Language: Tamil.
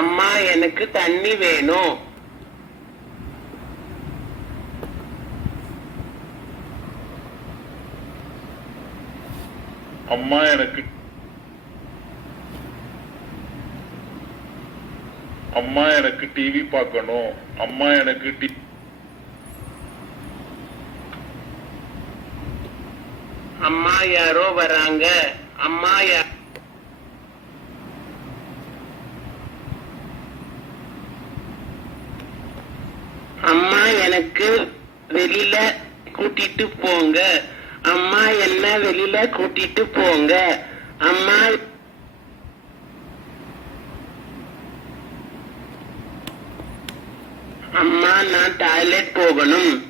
அம்மா எனக்கு தண்ணி வேணும். அம்மா எனக்கு அம்மா எனக்கு டிவி பார்க்கணும். அம்மா எனக்கு டி அம்மா யாரோ வராங்க. அம்மா யா அம்மா எனக்கு வெளியில கூட்டிட்டு போங்க. அம்மா என்ன வெளியில கூட்டிட்டு போங்க. அம்மா அம்மா நான் டாய்லெட் போகணும்.